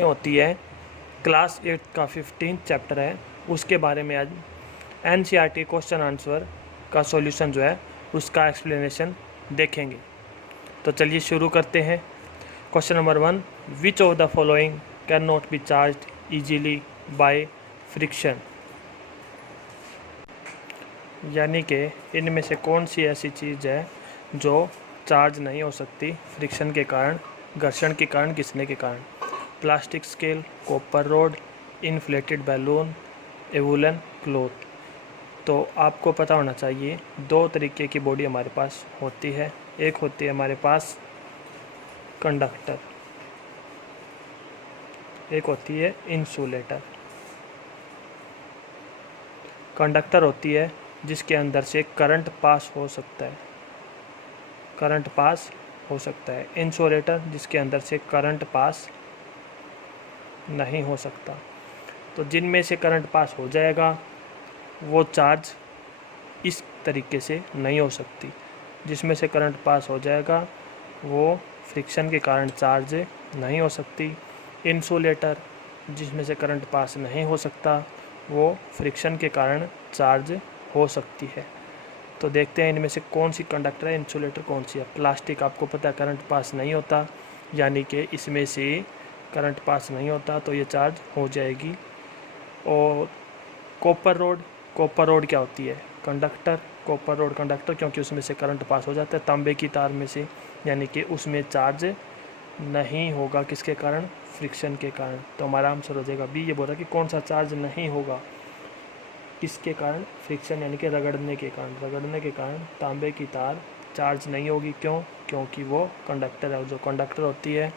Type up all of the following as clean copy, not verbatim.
होती है क्लास 8 का 15 चैप्टर है, उसके बारे में आज एनसीईआरटी क्वेश्चन आंसर का सॉल्यूशन जो है उसका एक्सप्लेनेशन देखेंगे। तो चलिए शुरू करते हैं। Question number 1, which of the following can not be charged easily by friction, यानी कि इनमें से कौन सी ऐसी चीज़ है जो चार्ज नहीं हो सकती फ्रिक्शन के कारण, घर्षण के कारण, घिसने के कारण। Plastic scale, copper rod, inflated balloon, woollen cloth. तो आपको पता होना चाहिए दो तरीके की बॉडी हमारे पास होती है। एक होती है हमारे पास कंडक्टर, एक होती है इंसुलेटर। कंडक्टर होती है जिसके अंदर से करंट पास हो सकता है, करंट पास हो सकता है। इंसुलेटर जिसके अंदर से करंट पास नहीं हो सकता। तो जिनमें से करंट पास हो जाएगा वो चार्ज इस तरीके से नहीं हो सकती। जिसमें से करंट पास हो जाएगा वो फ्रिक्शन के कारण चार्ज नहीं हो सकती। इंसुलेटर जिसमें से करंट पास नहीं हो सकता वो फ्रिक्शन के कारण चार्ज हो सकती है। तो देखते हैं इनमें से कौन सी कंडक्टर है, इंसुलेटर कौन सी है। प्लास्टिक आपको पता है करंट पास नहीं होता, यानी कि इसमें से करंट पास नहीं होता तो ये चार्ज हो जाएगी। और कॉपर रोड, कॉपर रोड क्या होती है, कंडक्टर। कॉपर रोड कंडक्टर क्योंकि उसमें से करंट पास हो जाता है तांबे की तार में से, यानी कि उसमें चार्ज नहीं होगा किसके कारण, फ्रिक्शन के कारण। तो हमारा आंसर हो जाएगा बी। ये बोला कि कौन सा चार्ज नहीं होगा किसके कारण, फ्रिक्शन यानी कि रगड़ने के कारण। रगड़ने के कारण तांबे की तार चार्ज नहीं होगी। क्यों? क्योंकि वो कंडक्टर है। जो कंडक्टर होती है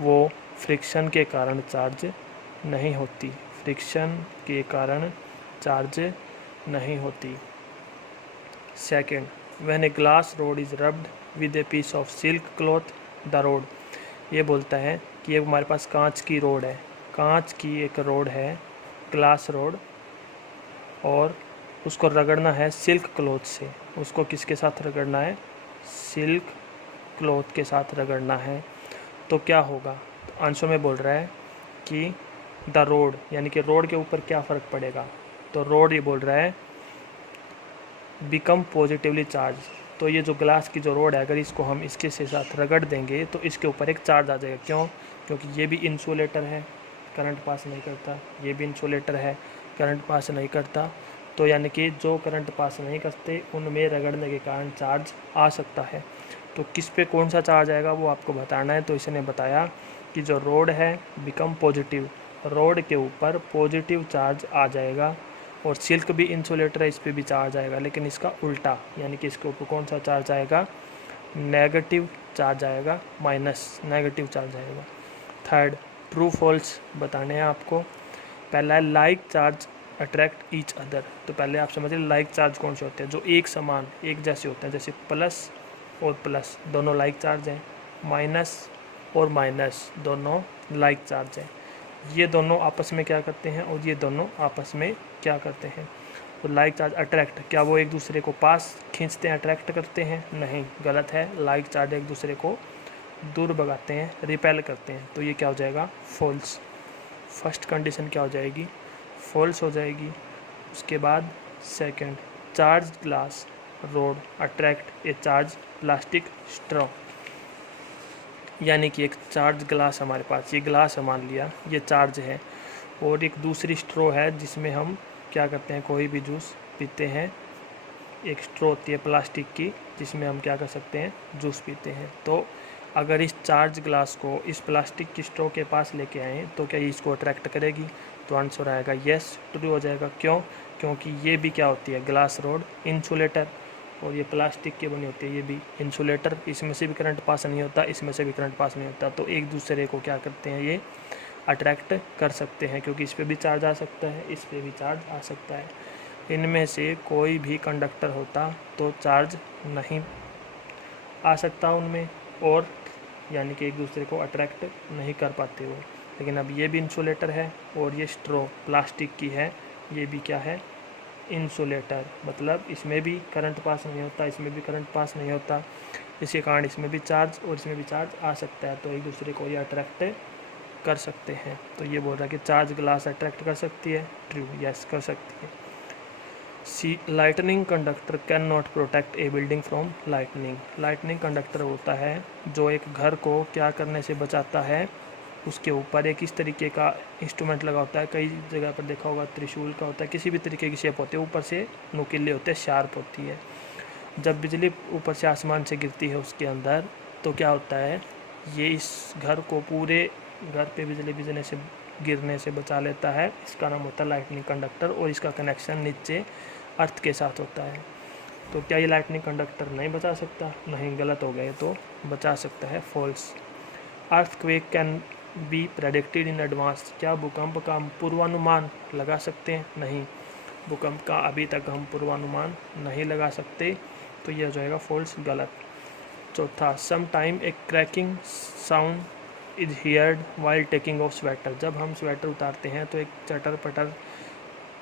वो फ्रिक्शन के कारण चार्ज नहीं होती, फ्रिक्शन के कारण चार्ज नहीं होती। Second, when a glass rod is rubbed with a piece of silk cloth the rod. ये बोलता है कि ये हमारे पास कांच की रोड है, कांच की एक रोड है, ग्लास रोड, और उसको रगड़ना है सिल्क क्लॉथ से। उसको किसके साथ रगड़ना है, सिल्क क्लॉथ के साथ रगड़ना है। तो क्या होगा, तो आंसर में बोल रहा है कि द रोड, यानी कि रोड के ऊपर क्या फ़र्क पड़ेगा। तो रोड ये बोल रहा है बिकम पॉजिटिवली चार्ज। तो ये जो ग्लास की जो रोड है अगर इसको हम इसके से साथ रगड़ देंगे तो इसके ऊपर एक चार्ज आ जाएगा। क्यों? क्योंकि ये भी इंसुलेटर है, करंट पास नहीं करता, ये भी इंसुलेटर है, करंट पास नहीं करता। तो यानी कि जो करंट पास नहीं करते उनमें रगड़ने के कारण चार्ज आ सकता है। तो किस पे कौन सा चार्ज आएगा वो आपको बताना है। तो इसने बताया कि जो रोड है बिकम पॉजिटिव, रोड के ऊपर पॉजिटिव चार्ज आ जाएगा। और सिल्क भी इंसुलेटर है, इस पर भी चार्ज आएगा, लेकिन इसका उल्टा, यानी कि इसके ऊपर कौन सा चार्ज आएगा, नेगेटिव चार्ज आएगा, माइनस नेगेटिव चार्ज आएगा। थर्ड, ट्रू फॉल्स बताने हैं आपको। पहला है like charge attract each other. तो पहले आप समझिए लाइक चार्ज कौन से होते हैं, जो एक समान एक जैसे होते हैं, जैसे प्लस और प्लस दोनों लाइक चार्ज हैं, माइनस और माइनस दोनों लाइक चार्ज हैं। ये दोनों आपस में क्या करते हैं और ये दोनों आपस में क्या करते हैं। तो लाइक चार्ज अट्रैक्ट, क्या वो एक दूसरे को पास खींचते हैं, अट्रैक्ट करते हैं? नहीं, गलत है। लाइक चार्ज एक दूसरे को दूर भगाते हैं, रिपेल करते हैं। तो ये क्या हो जाएगा, फॉल्स। फर्स्ट कंडीशन क्या हो जाएगी, फॉल्स हो जाएगी। उसके बाद second, charge glass rod attract ए चार्ज प्लास्टिक स्ट्रॉ। यानी कि एक चार्ज ग्लास हमारे पास, ये ग्लास मान लिया ये चार्ज है, और एक दूसरी स्ट्रॉ है जिसमें हम क्या करते हैं, कोई भी जूस पीते हैं। एक स्ट्रॉ होती है प्लास्टिक की जिसमें हम क्या कर सकते हैं, जूस पीते हैं। तो अगर इस चार्ज ग्लास को इस प्लास्टिक की स्ट्रॉ के पास लेके आएँ तो क्या ये इसको अट्रैक्ट करेगी? तो आंसर आएगा येस, ट्रू हो जाएगा। क्यों? क्योंकि ये भी क्या होती है, ग्लास रोड इंसुलेटर, और ये प्लास्टिक की बनी होती है, ये भी इंसुलेटर। इसमें से भी करंट पास नहीं होता, इसमें से भी करंट पास नहीं होता। तो एक दूसरे को क्या करते हैं, ये अट्रैक्ट कर सकते हैं, क्योंकि इस पर भी चार्ज आ सकता है, इस पर भी चार्ज आ सकता है। इनमें से कोई भी कंडक्टर होता तो चार्ज नहीं आ सकता उनमें, और यानी कि एक दूसरे को अट्रैक्ट नहीं कर पाते वो। लेकिन अब ये भी इंसुलेटर है और ये स्ट्रॉ प्लास्टिक की है, ये भी क्या है, इंसुलेटर। मतलब इसमें भी करंट पास नहीं होता, इसमें भी करंट पास नहीं होता। इसके कारण इसमें भी चार्ज और इसमें भी चार्ज आ सकता है, तो एक दूसरे को ये अट्रैक्ट कर सकते हैं। तो ये बोल रहा है कि चार्ज ग्लास अट्रैक्ट कर सकती है, ट्रू, यस कर सकती है। C lightning conductor can not protect a building from lightning. Lightning conductor होता है जो एक घर को क्या करने से बचाता है, उसके ऊपर एक इस तरीके का इंस्ट्रूमेंट लगा होता है, कई जगह पर देखा होगा त्रिशूल का होता है, किसी भी तरीके की शेप होती है, ऊपर से नुकीले होते हैं, शार्प होती है। जब बिजली ऊपर से आसमान से गिरती है उसके अंदर, तो क्या होता है, ये इस घर को, पूरे घर पे बिजली गिरने से बचा लेता है। इसका नाम होता है लाइटनिंग कंडक्टर और इसका कनेक्शन नीचे अर्थ के साथ होता है। तो क्या ये लाइटनिंग कंडक्टर नहीं बचा सकता? नहीं, गलत हो गए, तो बचा सकता है, false. Earthquake can be predicted in advance. क्या भूकंप का हम पूर्वानुमान लगा सकते हैं? नहीं, भूकंप का अभी तक हम पूर्वानुमान नहीं लगा सकते, तो यह हो जाएगा फॉल्स, गलत। चौथा, some time a cracking sound is heard while taking off sweater. जब हम स्वेटर उतारते हैं तो एक चटर पटर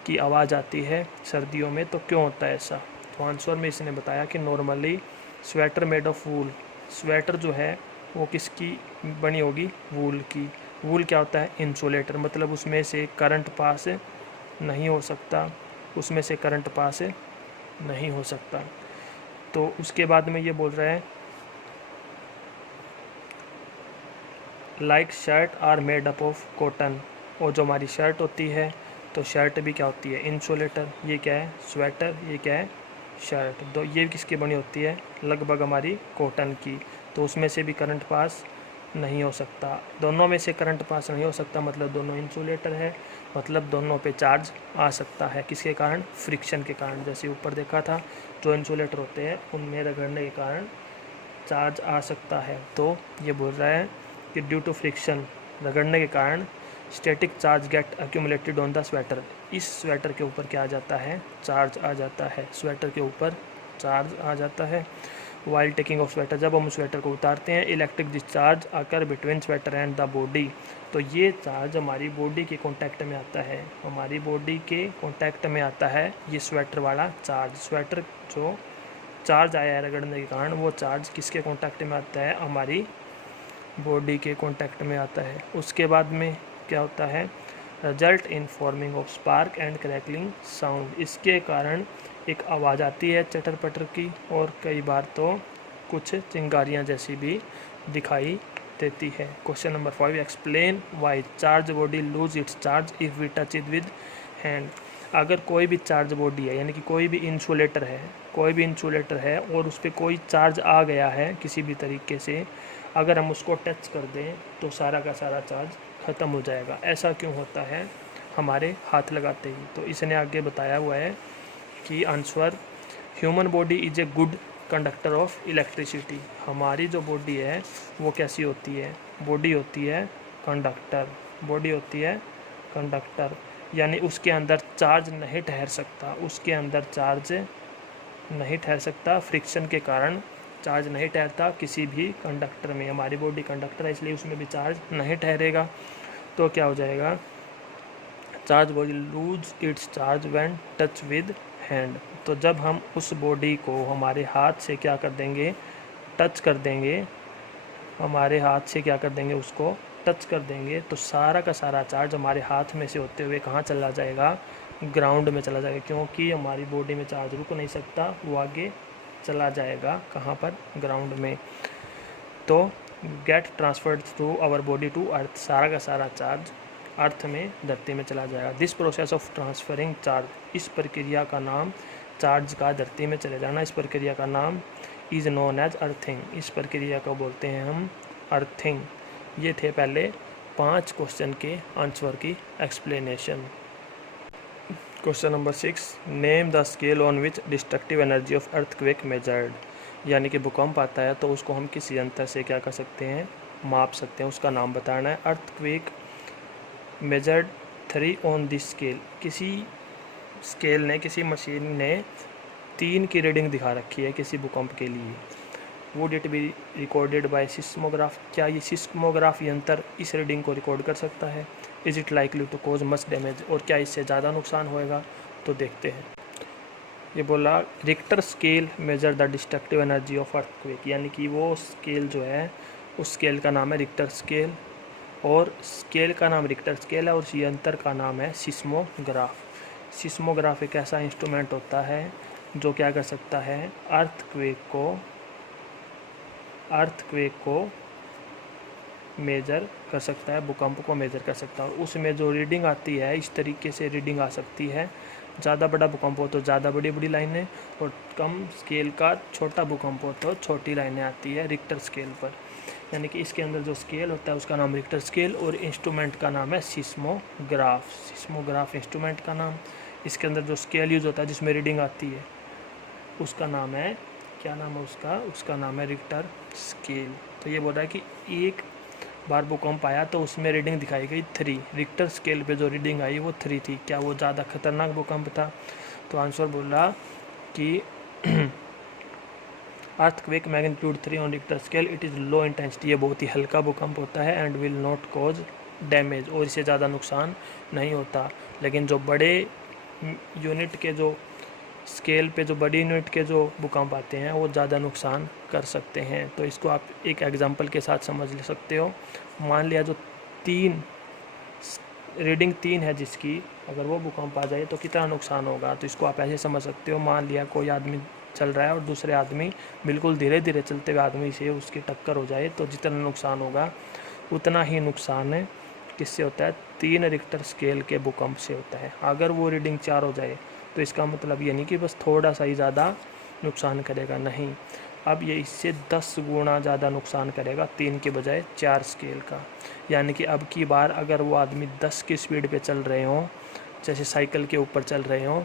की आवाज़ आती है सर्दियों में, तो क्यों होता है ऐसा? तो आंसर में इसने बताया कि normally sweater made of wool. Sweater जो है वो किसकी बनी होगी? वूल की। वूल क्या होता है? इंसुलेटर, मतलब उसमें से करंट पास नहीं हो सकता, उसमें से करंट पास नहीं हो सकता। तो उसके बाद में ये बोल रहा है like shirt are made up of cotton. और जो हमारी शर्ट होती है, तो शर्ट भी क्या होती है? इंसुलेटर। ये क्या है? स्वेटर। ये क्या है? शर्ट। तो ये किसकी बनी होती है? लगभग हमारी कॉटन की। तो उसमें से भी करंट पास नहीं हो सकता। दोनों में से करंट पास नहीं हो सकता, मतलब दोनों इंसुलेटर है, मतलब दोनों पे चार्ज आ सकता है। किसके कारण? फ्रिक्शन के कारण। जैसे ऊपर देखा था, जो इंसुलेटर होते हैं उनमें रगड़ने के कारण चार्ज आ सकता है। तो ये बोल रहा है कि ड्यू टू फ्रिक्शन, रगड़ने के कारण, static charge get accumulated on the sweater. इस स्वेटर के ऊपर क्या आ जाता है? चार्ज आ जाता है। स्वेटर के ऊपर चार्ज आ जाता है। वाइल टेकिंग ऑफ स्वेटर, जब हम स्वेटर को उतारते हैं, इलेक्ट्रिक डिस्चार्ज आकर between sweater and the body. तो ये चार्ज हमारी बॉडी के कांटेक्ट में आता है, हमारी बॉडी के कांटेक्ट में आता है ये स्वेटर वाला चार्ज। स्वेटर जो चार्ज आया है रगड़ने के कारण, वो चार्ज किसके कांटेक्ट में आता है? हमारी बॉडी के कांटेक्ट में आता है। उसके बाद में क्या होता है? Result in forming of spark and crackling sound. इसके कारण एक आवाज़ आती है चटर पटर की, और कई बार तो कुछ चिंगारियाँ जैसी भी दिखाई देती है। Question number 5, explain why charge body lose its charge if we touch it with hand. अगर कोई भी चार्ज बॉडी है, यानी कि कोई भी इंसुलेटर है और उस पर कोई चार्ज आ गया है किसी भी तरीके से, अगर हम उसको टच कर दें तो सारा का सारा चार्ज ख़त्म हो जाएगा। ऐसा क्यों होता है? हमारे हाथ लगाते ही। तो इसने आगे बताया हुआ है कि answer, human body is a good conductor of electricity. हमारी जो बॉडी है वो कैसी होती है? बॉडी होती है कंडक्टर, बॉडी होती है कंडक्टर, यानी उसके अंदर चार्ज नहीं ठहर सकता, उसके अंदर चार्ज नहीं ठहर सकता। फ्रिक्शन के कारण चार्ज नहीं ठहरता किसी भी कंडक्टर में। हमारी बॉडी कंडक्टर है, इसलिए उसमें भी चार्ज नहीं ठहरेगा। तो क्या हो जाएगा? Charge body lose its charge when touch with hand. तो जब हम उस बॉडी को हमारे हाथ से क्या कर देंगे? टच कर देंगे, हमारे हाथ से क्या कर देंगे? उसको टच कर देंगे, तो सारा का सारा चार्ज हमारे हाथ में से होते हुए कहाँ चला जाएगा? ग्राउंड में चला जाएगा, क्योंकि हमारी बॉडी में चार्ज रुक नहीं सकता, वो आगे चला जाएगा। कहाँ पर? ग्राउंड में। तो get transferred through our body to earth, सारा का सारा चार्ज अर्थ में, धरती में चला जाएगा। This process of transferring charge, इस प्रक्रिया का नाम, चार्ज का धरती में चले जाना, इस प्रक्रिया का नाम इज़ नोन एज अर्थिंग। इस प्रक्रिया को बोलते हैं हम अर्थिंग। ये थे पहले 5 क्वेश्चन के आंसर की explanation. Question number 6, name the scale on which destructive energy of earthquake measured. यानी कि भूकंप आता है तो उसको हम किसी यंत्र से क्या कर सकते हैं? माप सकते हैं, उसका नाम बताना है। Earthquake measured 3 on this scale. किसी स्केल ने, किसी मशीन ने 3 की रीडिंग दिखा रखी है किसी भूकंप के लिए। Would it be recorded by seismograph. क्या ये सिस्मोग्राफ यंत्र इस रीडिंग को रिकॉर्ड कर सकता है? Is it likely to cause much damage. और क्या इससे ज़्यादा नुकसान होएगा? तो देखते हैं। ये बोला Richter scale measure the destructive energy of earthquake, यानी कि वो स्केल जो है उस स्केल का नाम है रिक्टर स्केल, और स्केल का नाम रिक्टर स्केल है और यंत्र का नाम है सिस्मोग्राफ। सिस्मोग्राफ एक ऐसा इंस्ट्रूमेंट होता है जो क्या कर सकता है, अर्थक्वेक को मेजर कर सकता है, भूकंप को मेजर कर सकता है। और उसमें जो रीडिंग आती है इस तरीके से रीडिंग आ सकती है, ज़्यादा बड़ा भूकंप हो तो ज़्यादा बड़ी बड़ी लाइनें, और कम स्केल का छोटा भूकंप हो तो छोटी लाइनें आती है रिक्टर स्केल पर। यानी कि इसके अंदर जो स्केल होता है उसका नाम रिक्टर स्केल, और इंस्ट्रूमेंट का नाम है सिस्मोग्राफ। सिस्मोग्राफ इंस्ट्रूमेंट का नाम। इसके अंदर जो स्केल यूज़ होता है जिसमें रीडिंग आती है उसका नाम है, क्या नाम है उसका नाम है रिक्टर स्केल। तो ये बोल रहा है कि एक बार भूकंप आया तो उसमें रीडिंग दिखाई गई 3, रिक्टर स्केल पे जो रीडिंग आई वो 3 थी। क्या वो ज़्यादा खतरनाक भूकंप था? तो आंसर बोला कि earthquake magnitude 3 on Richter scale, it is low intensity, ये बहुत ही हल्का भूकंप होता है, and will not cause damage, और इससे ज़्यादा नुकसान नहीं होता। लेकिन जो बड़े यूनिट के जो स्केल पे जो बड़ी यूनिट के जो भूकंप आते हैं वो ज़्यादा नुकसान कर सकते हैं। तो इसको आप एक एग्जांपल के साथ समझ ले सकते हो। मान लिया जो रीडिंग 3 है जिसकी, अगर वो भूकंप आ जाए तो कितना नुकसान होगा। तो इसको आप ऐसे समझ सकते हो, मान लिया कोई आदमी चल रहा है और दूसरे आदमी बिल्कुल धीरे धीरे चलते हुए आदमी से उसकी टक्कर हो जाए, तो जितना नुकसान होगा उतना ही नुकसान है किससे होता है, 3 रिक्टर स्केल के भूकंप से होता है। अगर वो रीडिंग 4 हो जाए तो इसका मतलब ये नहीं कि बस थोड़ा सा ही ज़्यादा नुकसान करेगा, नहीं, अब ये इससे 10 गुना ज़्यादा नुकसान करेगा 3 के बजाय 4 स्केल का। यानी कि अब की बार अगर वो आदमी 10 की स्पीड पे चल रहे हों, जैसे साइकिल के ऊपर चल रहे हों,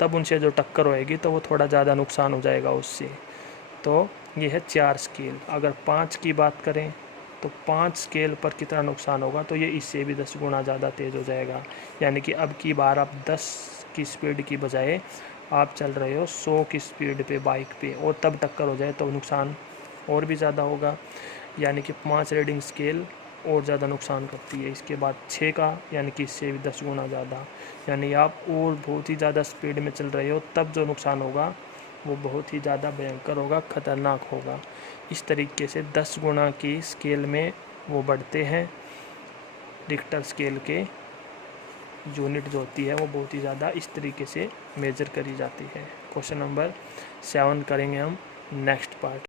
तब उनसे जो टक्कर होएगी तो वो थोड़ा ज़्यादा नुकसान हो जाएगा उससे। तो ये है 4 स्केल। अगर 5 की बात करें तो 5 स्केल पर कितना नुकसान होगा, तो ये इससे भी 10 गुना ज़्यादा तेज़ हो जाएगा। यानी कि अब की बार आप 10 की स्पीड की बजाय आप चल रहे हो 100 की स्पीड पे बाइक पे, और तब टक्कर हो जाए तो नुकसान और भी ज़्यादा होगा। यानी कि 5 रीडिंग स्केल और ज़्यादा नुकसान करती है। इसके बाद 6 का, यानी कि इससे भी 10 गुना ज़्यादा। यानी आप और बहुत ही ज़्यादा स्पीड में चल रहे हो तब जो नुकसान होगा वो बहुत ही ज़्यादा भयंकर होगा, ख़तरनाक होगा। इस तरीके से 10 गुना की स्केल में वो बढ़ते हैं। रिक्टर स्केल के यूनिट जो होती है वो बहुत ही ज़्यादा इस तरीके से मेजर करी जाती है। क्वेश्चन नंबर 7 करेंगे हम नेक्स्ट पार्ट।